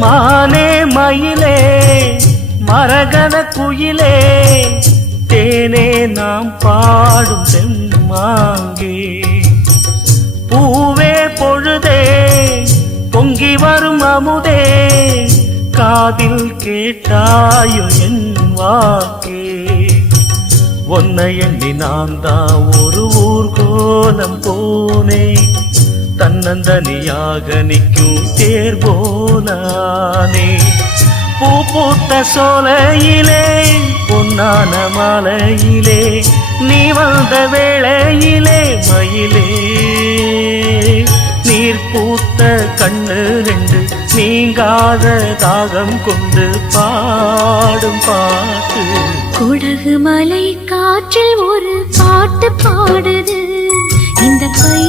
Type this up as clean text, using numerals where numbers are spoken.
மானே மயிலே மரகத குயிலே தேனே நாம் பாடும் செம்மாங்கே பூவே பொழுதே பொங்கி வரும் அமுதே காதில் கேட்டாயோ என் வாக்கே ஒன்னை எண்ணி நான் தான் ஒரு ஊர்கோலம் போனே தன்னந்தனியாக நிற்கும் தேர் போலானே பூ பூத்த சோலையிலே பொன்னான மாலையிலே நீ வந்த வேளையிலே மயிலே நீர் பூத்த கண்ணு ரெண்டு நீங்காத தாகம் கொண்டு பாடும் பாட்டு குடகு மலை காற்றில் ஒரு பாட்டு பாடுது இந்த கை